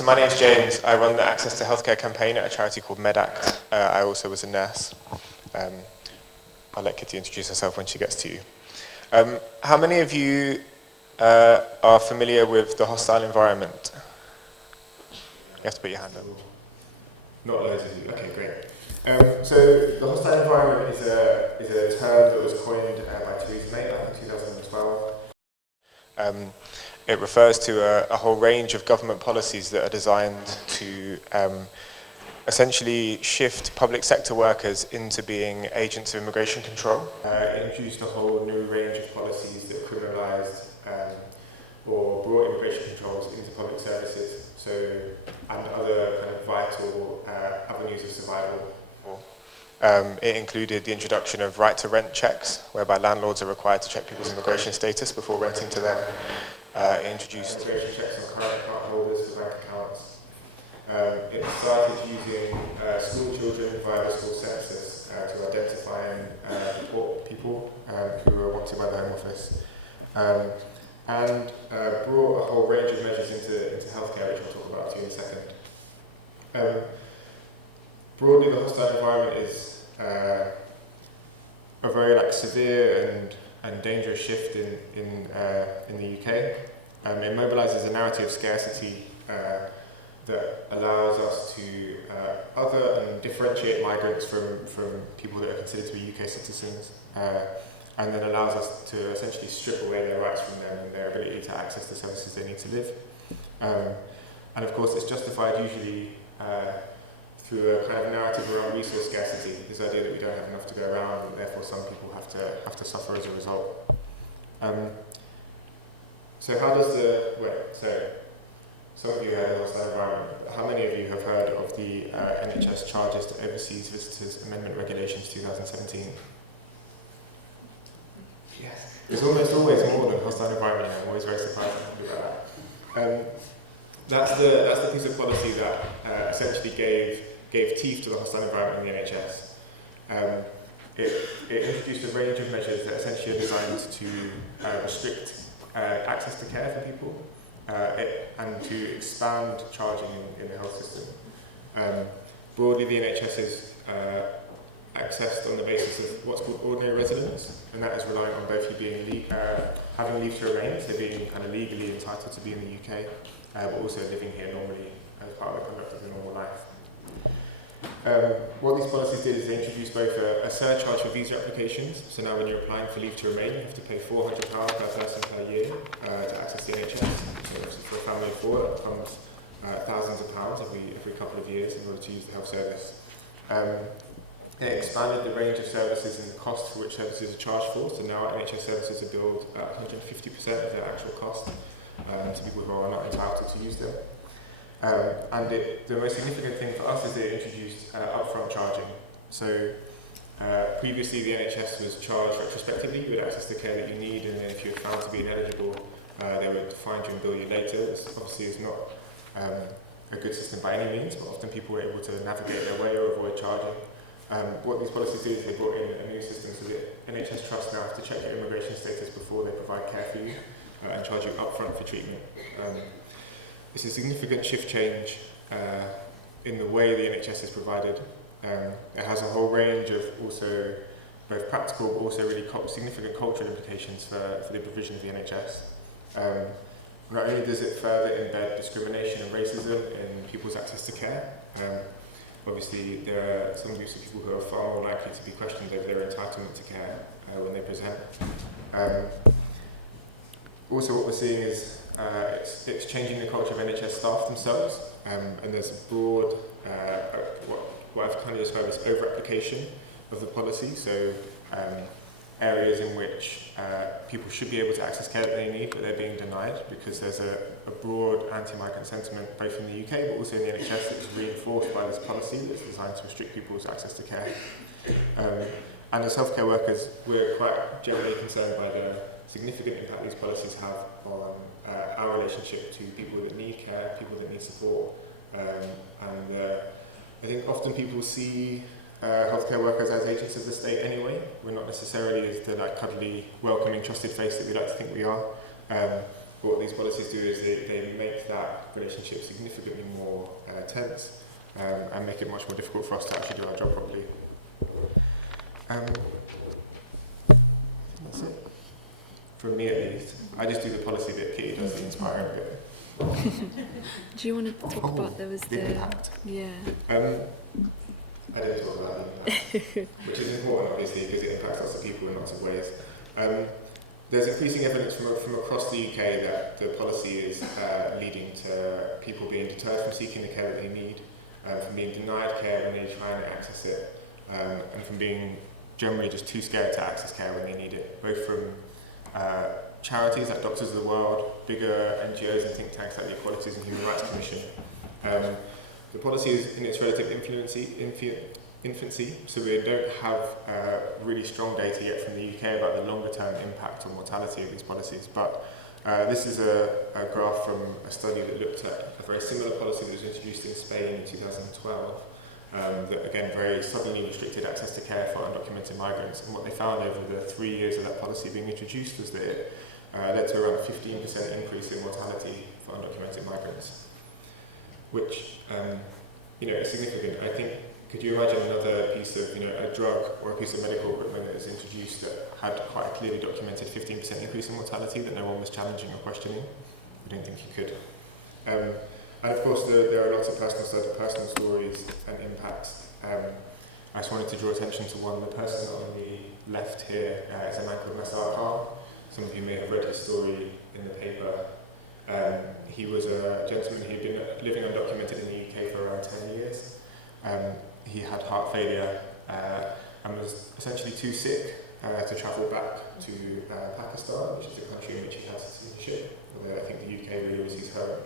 So my name is James. I run the Access to Healthcare campaign at a charity called Medact. I also was a nurse. I'll let Kitty introduce herself when she gets to you. How many of you are familiar with the hostile environment? You have to put your hand up. Not loads of you. Okay, great. So the hostile environment is a term that was coined by Theresa May back in 2012. It refers to a whole range of government policies that are designed to essentially shift public sector workers into being agents of immigration control. It introduced a whole new range of policies that criminalised or brought immigration controls into public services, and other kind of vital avenues of survival. It included the introduction of right-to-rent checks, whereby landlords are required to check people's immigration status before renting to them. It introduced immigration checks on current account holders for bank accounts. It started using school children via the school census to identify and report people who were wanted by the Home Office. And brought a whole range of measures into healthcare, which I'll talk about to you in a second. Broadly, the hostile environment is a very severe and dangerous shift in the UK. It mobilises a narrative of scarcity that allows us to other and differentiate migrants from people that are considered to be UK citizens, and then allows us to essentially strip away their rights from them and their ability to access the services they need to live. And of course, it's justified usually through a kind of narrative around resource scarcity, this idea that we don't have enough to go around, and therefore some people have to suffer as a result. So how does some of you heard of hostile environment. How many of you have heard of the NHS charges to overseas visitors amendment regulations 2017? Yes. There's almost always more than hostile environment. I'm always very surprised about that. That's the piece of policy that essentially gave teeth to the hostile environment in the NHS. It introduced a range of measures that essentially are designed to restrict access to care for people and to expand charging in the health system. Broadly, the NHS is accessed on the basis of what's called ordinary residence, and that is relying on both you being having leave to remain, so being kind of legally entitled to be in the UK, but also living here normally as part of the conduct of your normal life. What these policies did is they introduced both a surcharge for visa applications. So now when you're applying for leave to remain, you have to pay £400 per person per year to access the NHS. So for a family of four, that becomes thousands of pounds every couple of years in order to use the health service. It expanded the range of services and the cost for which services are charged for. So now NHS services are billed at 150% of their actual cost to people who are not entitled to use them. And the most significant thing for us is that it introduced upfront charging. So previously the NHS was charged retrospectively. You would access the care that you need, and then if you were found to be ineligible, they would find you and bill you later. This obviously is not a good system by any means, but often people were able to navigate their way or avoid charging. What these policies do is they brought in a new system so that NHS trusts now have to check your immigration status before they provide care for you and charge you upfront for treatment. It's a significant shift change in the way the NHS is provided. It has a whole range of also both practical but also really significant cultural implications for the provision of the NHS. Not only does it further embed discrimination and racism in people's access to care, obviously there are some groups of people who are far more likely to be questioned over their entitlement to care when they present. Also what we're seeing is it's changing the culture of NHS staff themselves, and there's a broad, what I've kind of described as over-application of the policy, so areas in which people should be able to access care that they need, but they're being denied because there's a broad anti-migrant sentiment both in the UK but also in the NHS that is reinforced by this policy that's designed to restrict people's access to care. And as healthcare workers, we're quite generally concerned by the significant impact these policies have on our relationship to people that need care, people that need support. I think often people see healthcare workers as agents of the state anyway. We're not necessarily as the cuddly, welcoming, trusted face that we like to think we are. But what these policies do is they make that relationship significantly more tense and make it much more difficult for us to actually do our job properly. I think that's it. For me at least. I just do the policy bit, Kitty does the inspiring bit. Do you want to talk about, there was the Medact. Yeah. I didn't talk about the impact, which is important obviously because it impacts lots of people in lots of ways. There's increasing evidence from across the UK that the policy is leading to people being deterred from seeking the care that they need, from being denied care when they try and access it, and from being generally just too scared to access care when they need it, both from charities like Doctors of the World, bigger NGOs and think tanks like the Equalities and Human Rights Commission. The policy is in its relative infancy, so we don't have really strong data yet from the UK about the longer term impact on mortality of these policies. But this is a graph from a study that looked at a very similar policy that was introduced in Spain in 2012. That again very suddenly restricted access to care for undocumented migrants, and what they found over the 3 years of that policy being introduced was that it led to around a 15% increase in mortality for undocumented migrants, which is significant. I think, could you imagine another piece of a drug or a piece of medical equipment that was introduced that had quite a clearly documented 15% increase in mortality that no one was challenging or questioning? I don't think you could. And of course, there are lots of personal stories and impacts. I just wanted to draw attention to one. The person on the left here is a man called Masar Khan. Some of you may have read his story in the paper. He was a gentleman who had been living undocumented in the UK for around 10 years. He had heart failure and was essentially too sick to travel back to Pakistan, which is the country in which he had citizenship, although I think the UK really was his home.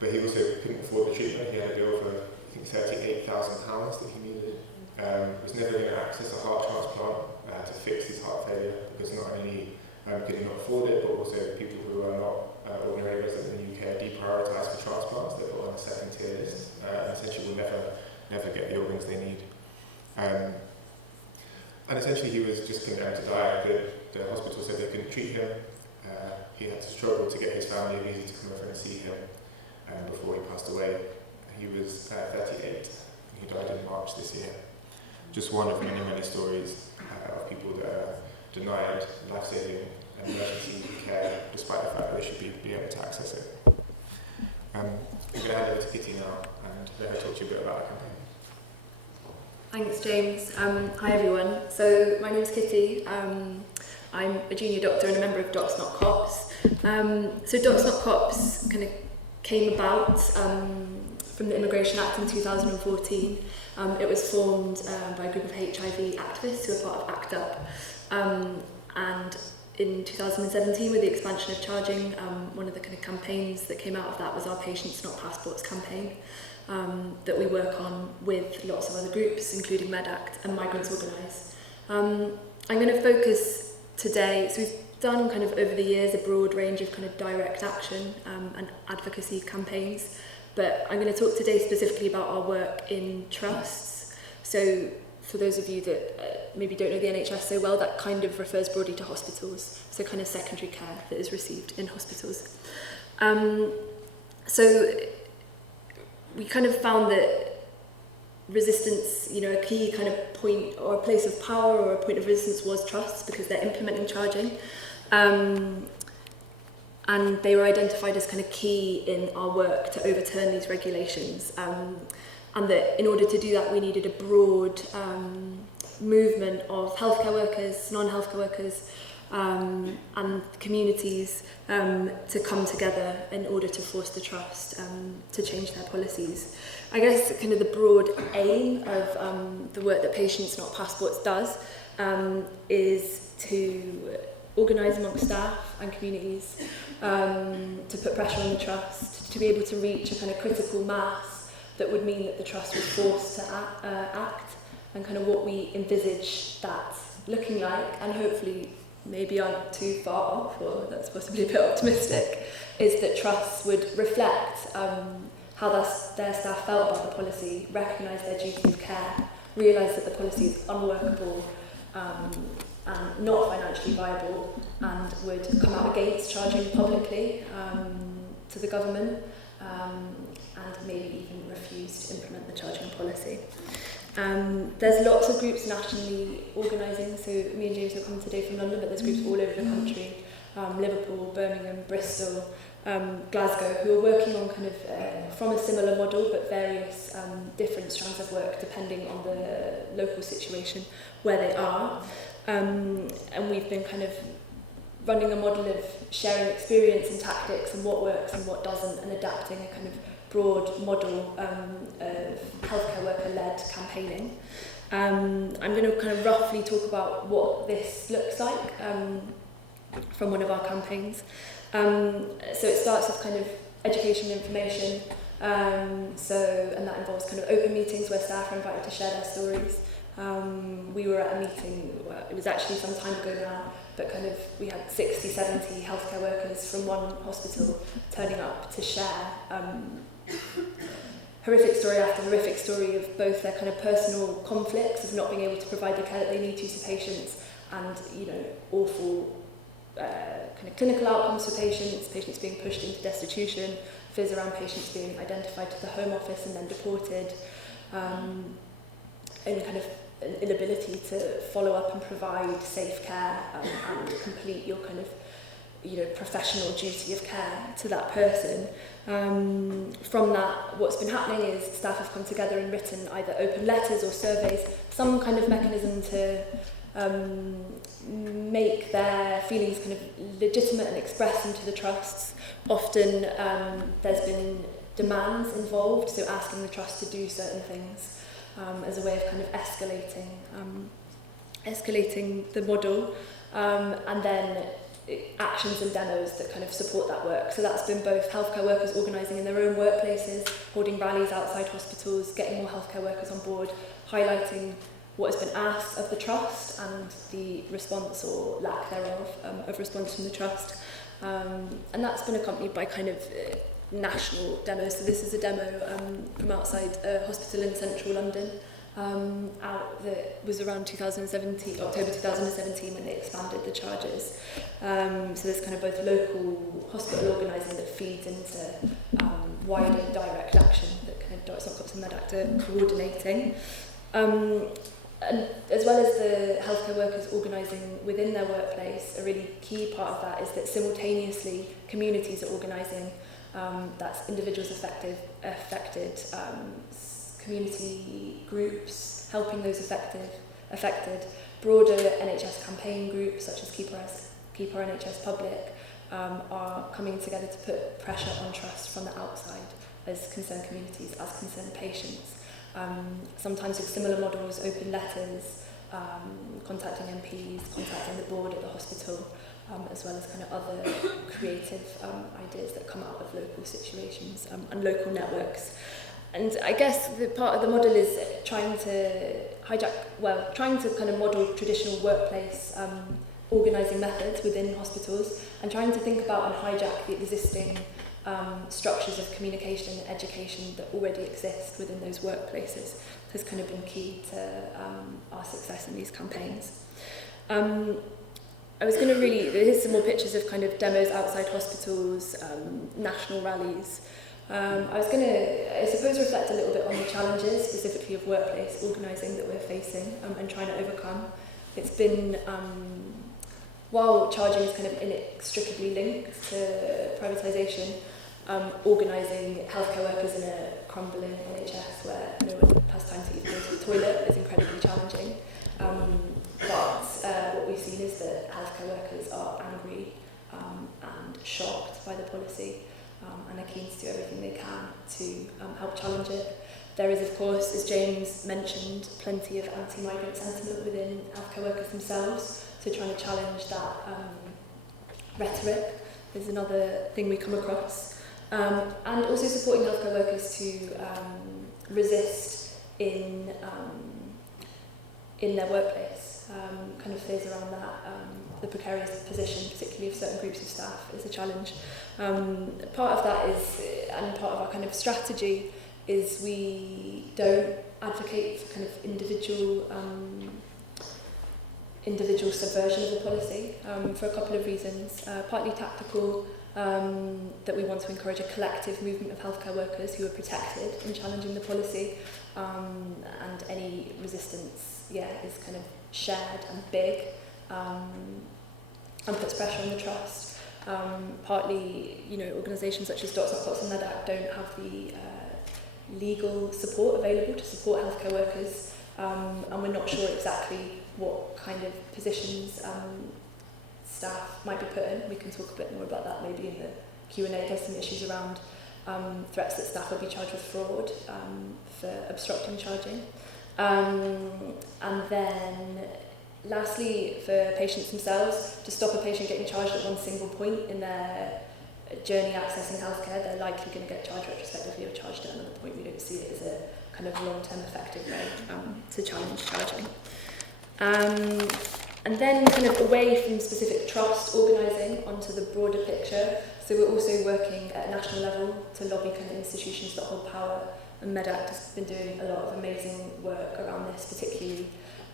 But he also couldn't afford the treatment. He had a bill for, I think, £38,000 that he needed. Was never going to access a heart transplant to fix his heart failure, because not only could he not afford it, but also people who are not ordinary residents in the UK are deprioritised for transplants. They're put on a second tier list and essentially will never get the organs they need. And essentially he was just condemned to die. The hospital said they couldn't treat him. He had to struggle to get his family a visa to come over and see him before he passed away. He was 38. He died in March this year. Just one of many, many stories of people that are denied life-saving and emergency care despite the fact that they should be able to access it. I'm going to hand over to Kitty now and let her talk to you a bit about our campaign. Thanks, James. Hi, everyone. So my name's Kitty. I'm a junior doctor and a member of Docs Not Cops. So Docs Not Cops kind of came about from the Immigration Act in 2014. It was formed by a group of HIV activists who are part of ACT UP. And in 2017, with the expansion of charging, one of the kind of campaigns that came out of that was our Patients Not Passports campaign that we work on with lots of other groups, including Medact and Migrants Organise. I'm going to focus today, so we've done kind of over the years a broad range of kind of direct action and advocacy campaigns, but I'm going to talk today specifically about our work in trusts. So for those of you that maybe don't know the NHS so well, that kind of refers broadly to hospitals, so kind of secondary care that is received in hospitals. So we kind of found that resistance, a key kind of point or a place of power or a point of resistance was trusts, because they're implementing charging. And they were identified as kind of key in our work to overturn these regulations. And that in order to do that, we needed a broad movement of healthcare workers, non-healthcare workers, and communities to come together in order to force the trust to change their policies. I guess kind of the broad aim of the work that Patients Not Passports does is to organise amongst staff and communities, to put pressure on the trust, to be able to reach a kind of critical mass that would mean that the trust was forced to act, and kind of what we envisage that looking like, and hopefully maybe aren't too far off, or that's possibly a bit optimistic, is that trusts would reflect how their staff felt about the policy, recognise their duty of care, realise that the policy is unworkable, and not financially viable, and would come out against charging publicly to the government, and maybe even refuse to implement the charging policy. There's lots of groups nationally organising, so me and James are coming today from London, but there's groups all over the country, Liverpool, Birmingham, Bristol, Glasgow, who are working on kind of from a similar model, but various different strands of work depending on the local situation where they are. And we've been kind of running a model of sharing experience and tactics and what works and what doesn't, and adapting a kind of broad model of healthcare worker-led campaigning. I'm going to kind of roughly talk about what this looks like from one of our campaigns. So it starts with kind of education and information, and that involves kind of open meetings where staff are invited to share their stories. We were at a meeting, well, it was actually some time ago now, but kind of we had 60, 70 healthcare workers from one hospital turning up to share horrific story after horrific story of both their kind of personal conflicts of not being able to provide the care that they need to patients, and, you know, awful kind of clinical outcomes for patients being pushed into destitution, fears around patients being identified to the Home Office and then deported, and kind of an inability to follow up and provide safe care and complete your kind of, you know, professional duty of care to that person. From that, what's been happening is staff have come together and written either open letters or surveys, some kind of mechanism to make their feelings kind of legitimate and express them to the trusts. Often there's been demands involved, so asking the trust to do certain things as a way of kind of escalating the model, and then actions and demos that kind of support that work. So that's been both healthcare workers organising in their own workplaces, holding rallies outside hospitals, getting more healthcare workers on board, highlighting what has been asked of the trust and the response or lack thereof of response from the trust. And that's been accompanied by kind of national demos. So this is a demo from outside a hospital in central London, out that was around October 2017 when they expanded the charges. So there's kind of both local hospital organising that feeds into wider direct action that kind of Dots and Medact are coordinating. And as well as the healthcare workers organising within their workplace, a really key part of that is that simultaneously communities are organising. That's individuals affected, community groups helping those affected, broader NHS campaign groups such as Keep Our NHS Public are coming together to put pressure on trust from the outside as concerned communities, as concerned patients. Sometimes with similar models, open letters, contacting MPs, contacting the board at the hospital, as well as kind of other creative ideas that come out of local situations and local networks. And I guess the part of the model is trying to kind of model traditional workplace organising methods within hospitals, and trying to think about and hijack the existing structures of communication and education that already exist within those workplaces has kind of been key to our success in these campaigns. I was going to here's some more pictures of kind of demos outside hospitals, national rallies. I was going to, I suppose, reflect a little bit on the challenges, specifically of workplace organising that we're facing and trying to overcome. It's been, while charging is kind of inextricably linked to privatisation, organising healthcare workers in a crumbling NHS where no one has time to even go to the toilet is incredibly challenging. But what we've seen is that healthcare workers are angry and shocked by the policy, and are keen to do everything they can to help challenge it. There is, of course, as James mentioned, plenty of anti-migrant sentiment within healthcare workers themselves, so trying to challenge that rhetoric is another thing we come across. And also supporting healthcare workers to resist in their workplace. Kind of fears around that, the precarious position, particularly of certain groups of staff, is a challenge. Part of that is, and part of our kind of strategy, is we don't advocate for kind of individual individual subversion of the policy for a couple of reasons. Partly tactical, that we want to encourage a collective movement of healthcare workers who are protected in challenging the policy, and any resistance, is kind of shared and big, and puts pressure on the trust. Partly, organisations such as Dots Not Cops and Medact don't have the legal support available to support healthcare workers, and we're not sure exactly what kind of positions staff might be put in. We can talk a bit more about that maybe in the Q&A. There's some issues around threats that staff will be charged with fraud for obstructing charging. And then lastly, for patients themselves, to stop a patient getting charged at one single point in their journey accessing healthcare, they're likely going to get charged retrospectively or charged at another point. We don't see it as a kind of long-term effective way to challenge charging. And then kind of away from specific trust organising onto the broader picture. So we're also working at a national level to lobby kind of institutions that hold power, and Medact has been doing a lot of amazing work around this. Particularly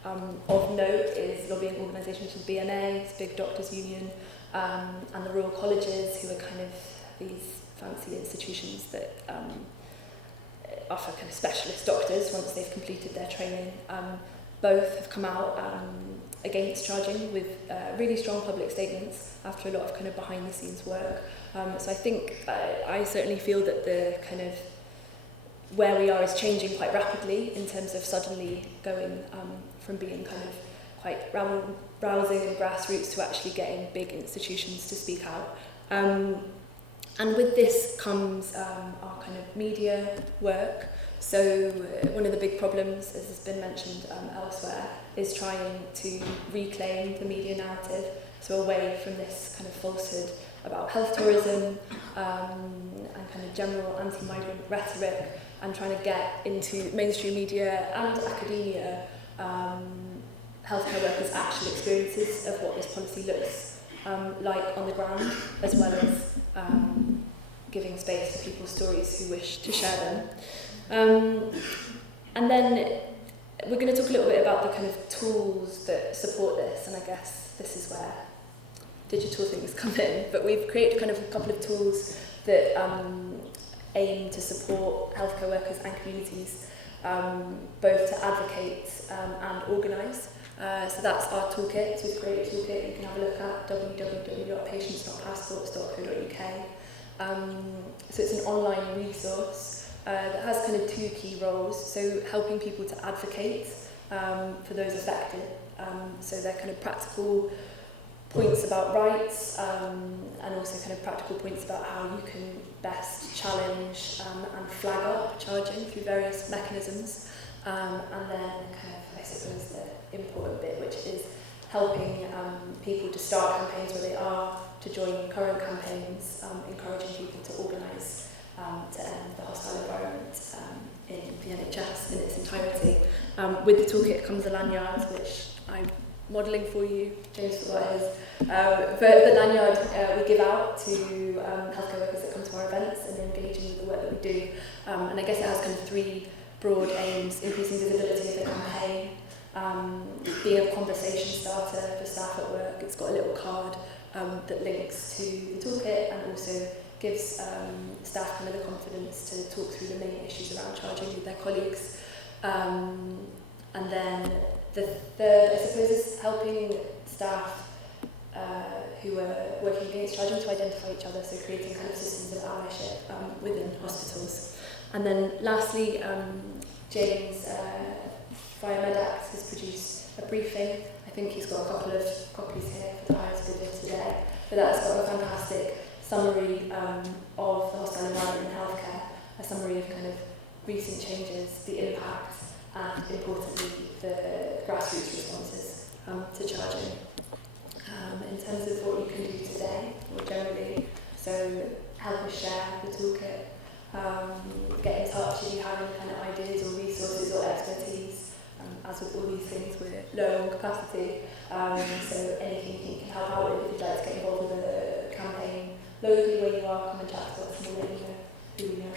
of note is lobbying organisations like BMA, this big doctors union, and the Royal Colleges, who are kind of these fancy institutions that offer kind of specialist doctors once they've completed their training. Both have come out against charging with really strong public statements after a lot of kind of behind the scenes work. So I think I certainly feel that the kind of where we are is changing quite rapidly in terms of suddenly going from being kind of quite rousing and grassroots to actually getting big institutions to speak out. And with this comes our kind of media work. So one of the big problems, as has been mentioned elsewhere, is trying to reclaim the media narrative, so away from this kind of falsehood about health tourism and kind of general anti-migrant rhetoric, and trying to get into mainstream media and academia healthcare workers' actual experiences of what this policy looks like on the ground, as well as giving space to people's stories who wish to share them. And then we're going to talk a little bit about the kind of tools that support this, and I guess this is where digital things come in. But we've created kind of a couple of tools that aim to support healthcare workers and communities, both to advocate and organise. So that's our toolkit. So we've created a toolkit you can have a look at, www.patientsnotpassport.co.uk. So it's an online resource that has kind of two key roles. So helping people to advocate for those affected. So they're kind of practical points about rights and also kind of practical points about how you can best challenge and flag up charging through various mechanisms. And then kind of, I suppose, the important bit, which is helping people to start campaigns where they are, to join current campaigns, encouraging people to organise to end the hostile environment in the NHS in its entirety. With the toolkit comes a lanyard, which I'm modelling for you, James forgot his. But the lanyard we give out to healthcare workers that come to our events and engaging with the work that we do. And I guess it has kind of three broad aims: increasing visibility of the campaign, being a conversation starter for staff at work. It's got a little card that links to the toolkit and also gives staff kind of the confidence to talk through the main issues around charging with their colleagues. And then the third, I suppose, is helping staff who are working against charging to identify each other, so creating kind of systems of allyship within hospitals. And then lastly, James via Medact has produced a briefing. I think he's got a couple of copies here for the highest bidder today, but that's got a fantastic summary of the hostile environment in healthcare, a summary of kind of recent changes, the impact, and importantly, the grassroots responses to charging. In terms of what you can do today, or generally, so help us share the toolkit, get in touch if you have any kind of ideas or resources or expertise. As with all these things, we're low on capacity, so anything you can help out with if you'd like to get involved with a campaign locally where you are, come and chat to us and we'll let you know who we know.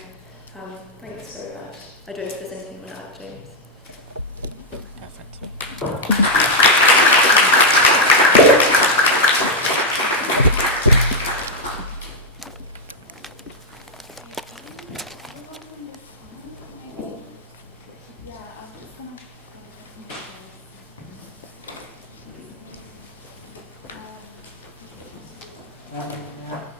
Thanks very much. I don't know if there's anything you want to add, James. Perfect. Yeah.